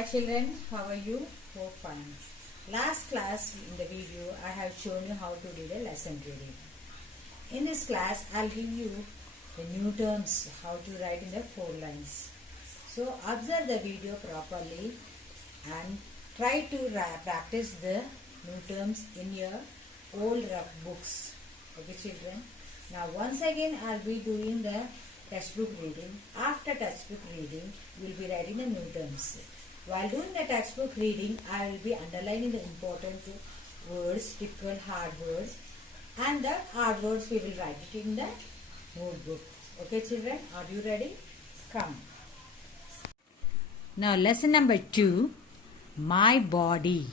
Hi children, how are you? Hope fine. Last class in the video I have shown you how to read a lesson reading. In this class I'll give you the new terms, how to write in the 4 lines. So observe the video properly and try to practice the new terms in your old rough books. Okay children. Now once again I'll be doing the textbook reading. After textbook reading, we will be writing the new terms. While doing the textbook reading, I will be underlining the important words, difficult hard words, and the hard words we will write it in the notebook. Okay children, are you ready? Come. Now lesson number 2, my body.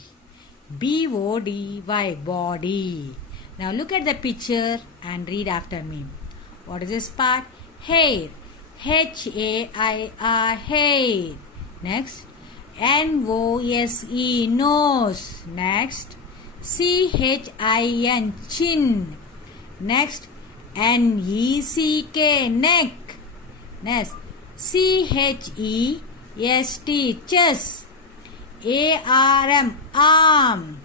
B-O-D-Y, body. Now look at the picture and read after me. What is this part? Hair. H-A-I-R, hair. Next. N-O-S-E, nose. Next. C-H-I-N, chin. Next. N-E-C-K, neck. Next. C-H-E-S-T, chest. A-R-M, arm.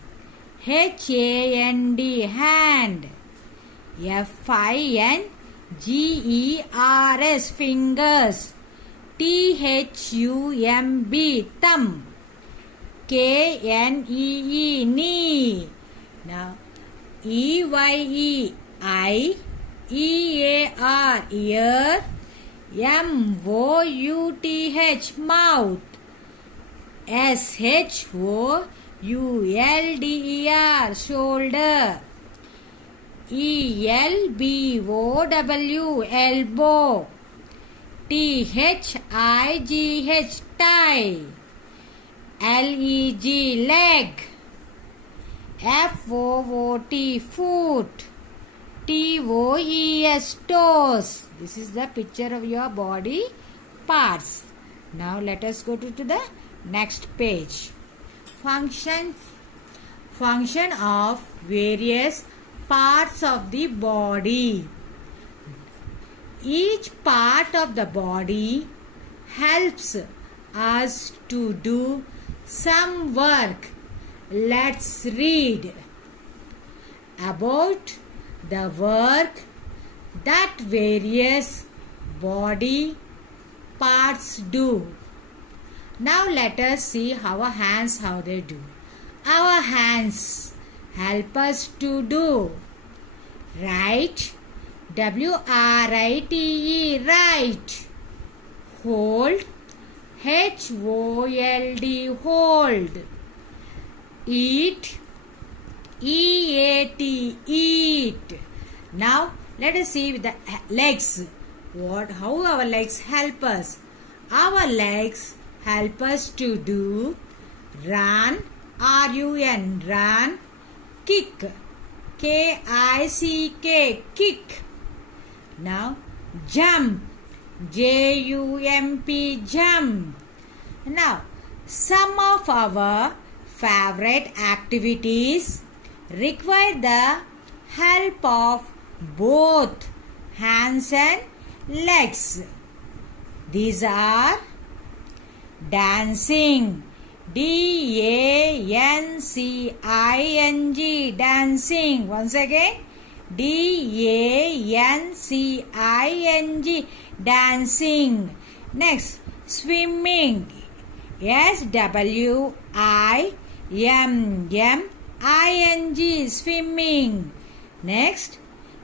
H-A-N-D, hand. F-I-N-G-E-R-S, fingers. T-H-U-M-B, thumb. K-N-E-E, knee. Now, E-Y-E, E-A-R, ear. M-O-U-T-H, mouth. S-H-O-U-L-D-E-R, shoulder. E-L-B-O-W, elbow. T-H-I-G-H, tie. L-E-G, leg. F-O-O-T, foot. T-O-E-S, toes. This is the picture of your body parts. Now let us go to the next page. Function of various parts of the body. Each part of the body helps us to do some work. Let's read about the work that various body parts do. Now let us see our hands, how they do. Our hands help us to do write, W-R-I-T-E, write. Hold, H-O-L-D, hold. Eat, E-A-T, eat. Now let us see with the legs. How our legs help us. Our legs help us to do run, R-U-N, run. Kick, K-I-C-K, kick. Now jump, J-U-M-P, jump. Now some of our favorite activities require the help of both hands and legs. These are dancing, D-A-N-C-I-N-G, dancing. Once again, D-A-N-C-I-N-G, dancing. Next, swimming, S-W-I-M-M-I-N-G, swimming. Next,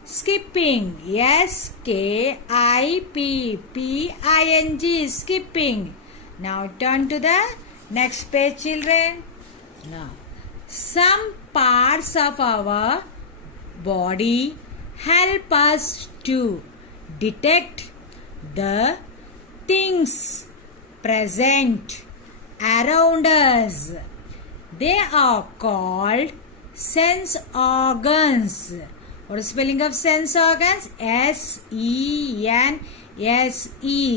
skipping, S-K-I-P-P-I-N-G, skipping. Now turn to the next page children. Now some parts of our body help us to detect the things present around us. They are called sense organs. What is the spelling of sense organs? S-E-N-S-E,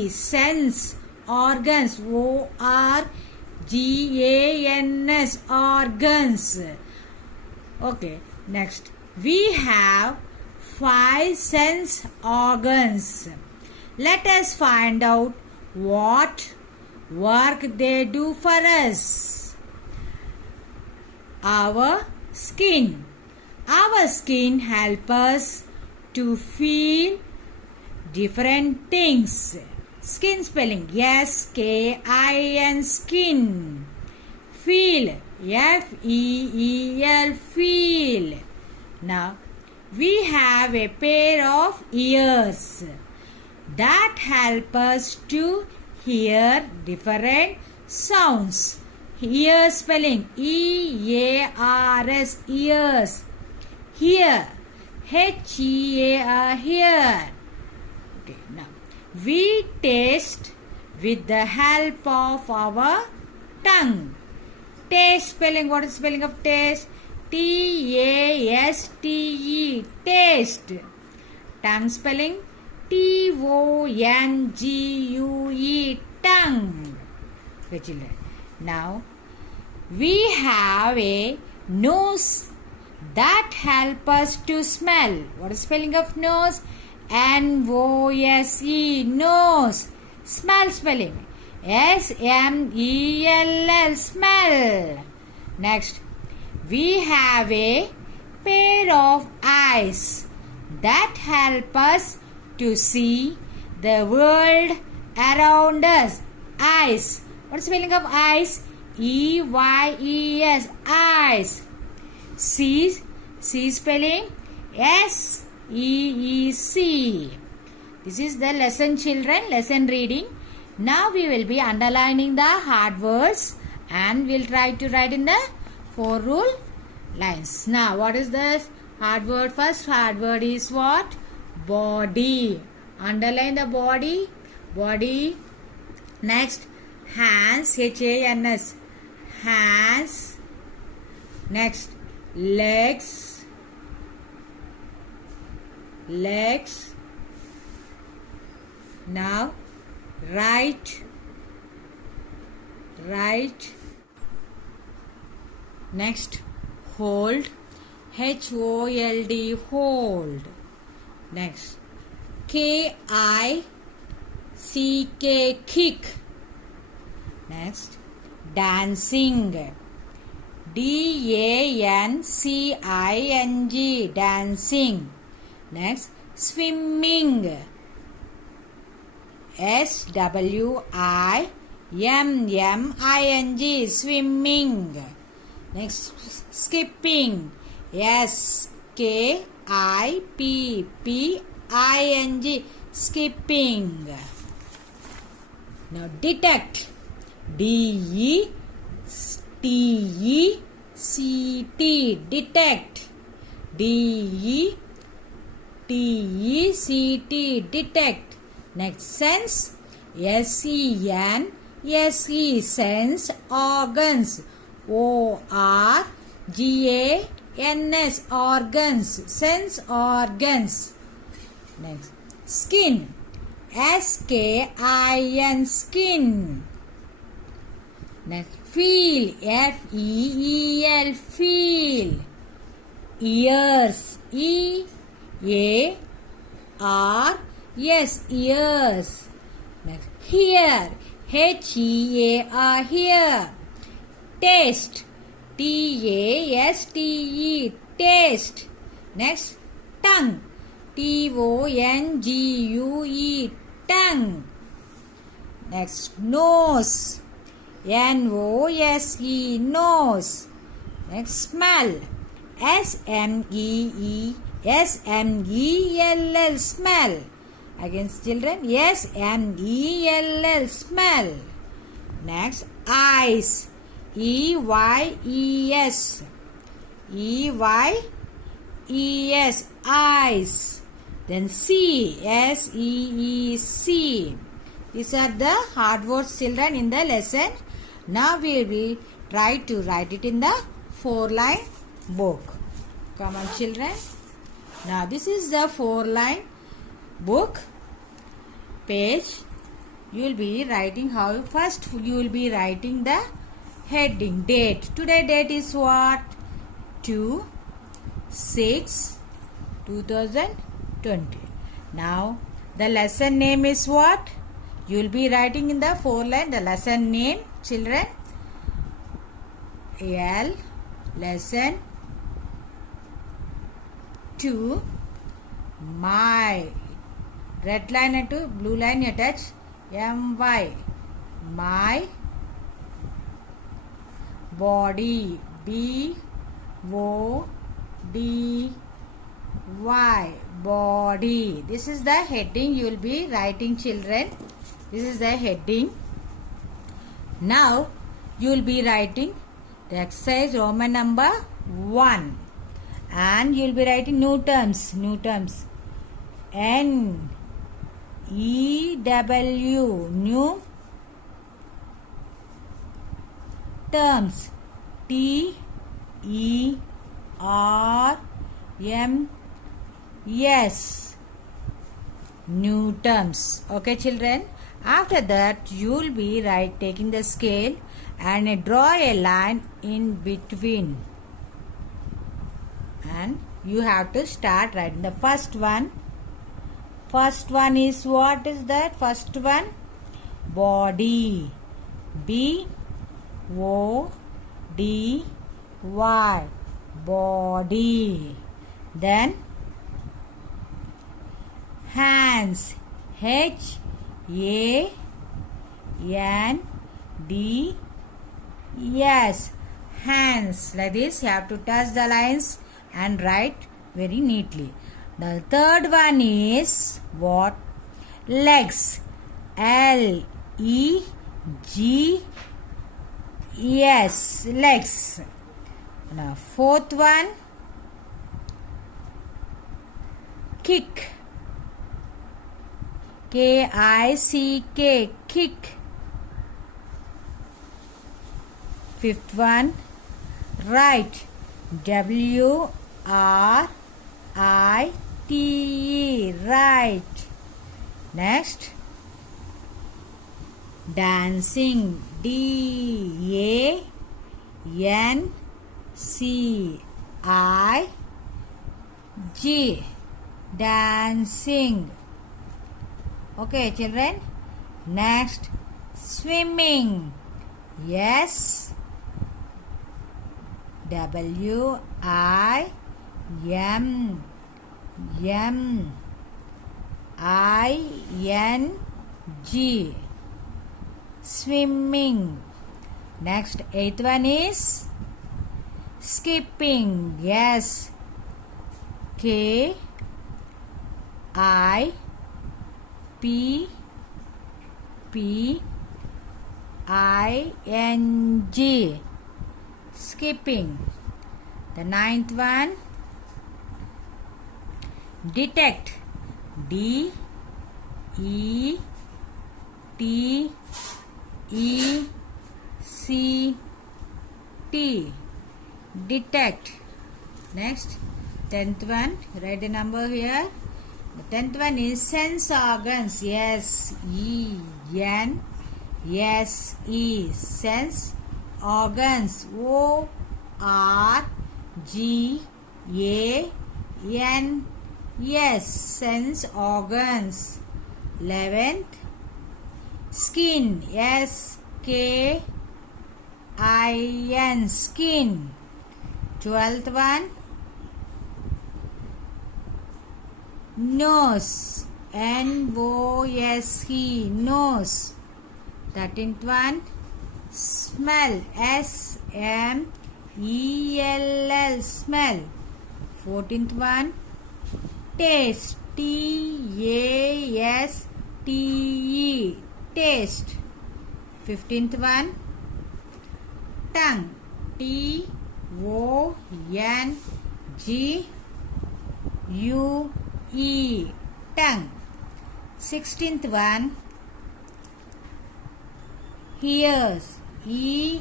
sense organs. O-R-G-A-N-S, organs. Okay, next. We have 5 sense organs. Let us find out what work they do for us? Our skin. Our skin helps us to feel different things. Skin spelling, S-K-I-N, skin. Feel, F-E-E-L, feel. Now, we have a pair of ears that help us to hear different sounds. Ear spelling, E-A-R-S, ears. Hear, H-E-A-R, hear. Okay, now we taste with the help of our tongue. Taste spelling, what is spelling of taste? T-A-S-T-E, taste. Tongue spelling, T-O-N-G-U-E, tongue. Okay, children. Now, we have a nose that help us to smell. What is spelling of nose? N-O-S-E, nose. Smell spelling, S-M-E-L-L, smell. Next, we have a pair of eyes that help us to see the world around us. Eyes. What is spelling of eyes? E-Y-E-S, eyes. C spelling, S-E-E-C. This is the lesson, children, lesson reading. Now we will be underlining the hard words and we'll try to write in the 4 rule lines. Now what is the hard word? First hard word is what? Body. Underline the body. Body. Next, hands, H-A-N-S, hands. Next, legs, legs. Now, right, right. Next, hold, H-O-L-D, hold. Next, K-I-C-K, kick. Next, dancing, D-A-N-C-I-N-G, dancing. Next, swimming, S-W-I-M-M-I-N-G, swimming. Next, skipping, S-K-I-P-P-I-N-G, skipping. Now, detect, D-E-T-E-C-T, detect, D-E-T-E-C-T, detect. Next, sense, S-E-N-S-E, sense, organs, O-R-G-A-N-S, organs, sense organs. Next, skin, S-K-I-N, skin. Next, feel, F-E-E-L, feel. Ears, E-A-R-S, ears. Next, hear, H-E-A-R, hear. Taste, T-A-S-T-E, taste. Next, tongue, T-O-N-G-U-E, tongue. Next, nose, N-O-S-E, nose. Next, smell, S-M-E-E-S-M-E-L-L, smell. Again, children, S-M-E-L-L, smell. Next, eyes, E-Y-E-S, E-Y-E-S, eyes. Then see, S-E-E-C. These are the hard words, children, in the lesson. Now we will try to write it in the 4-line book. Come on, children. Now this is the 4-line book page. You will be writing how. First you will be writing the heading, date. Today date is what? 2/6/2020. Now the lesson name is what? You will be writing in the 4 line the lesson name, children. L, lesson 2, my. Red line to blue line you touch. My, my body. B, O, D, Y, body. This is the heading you will be writing, children. This is the heading. Now you will be writing the exercise Roman number 1, and you will be writing new terms. N, E, W, new terms. T, E, R, M, S, new terms. Okay, children. After that, you will be taking the scale and draw a line in between. And you have to start writing the first one. First one is, what is that? First one, body. B, O, D, Y, body. Then hands. H, A, N, D, S, hands. Like this you have to touch the lines and write very neatly. The third one is what? Legs. L, E, G, S, legs. Now fourth one, kick. K-I-C-K, kick. Fifth one, write. W-R-I-T-E, write. Next, dancing. D-A-N-C-I-G, dancing. Okay, children. Next, swimming. Yes. W-I-M-M-I-N-G, swimming. Next, eighth one is skipping. Yes. K, I, P, P, I, N, G, skipping. The ninth one, detect. D, E, T, E, C, T, detect. Next, 10th one, write the number here. The 10th one is sense organs. Yes, E, N, S, E, sense organs. O, R, G, A, N, S, sense organs. 11th, skin. S, K, I, N, skin. 12th one, nose. N-O-S-E, nose. 13th one, smell. S-M-E-L-L, smell. 14th one, taste. T-A-S-T-E, taste. 15th one, tongue. T-O-N-G-U-E, tongue. 16th one, ears. E-A-R-S,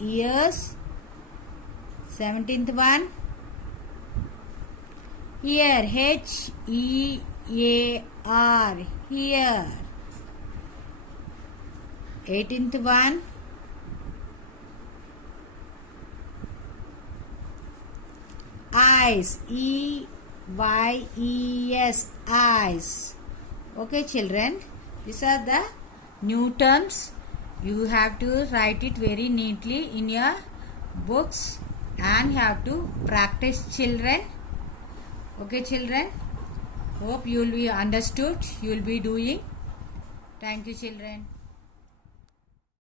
ears. 17th one, ear. H-E-A-R, ear. 18th one, eyes. E-Y-E-S, eyes. Okay children, these are the new terms. You have to write it very neatly in your books and have to practice children. Okay children, hope you will be understood, you will be doing. Thank you children.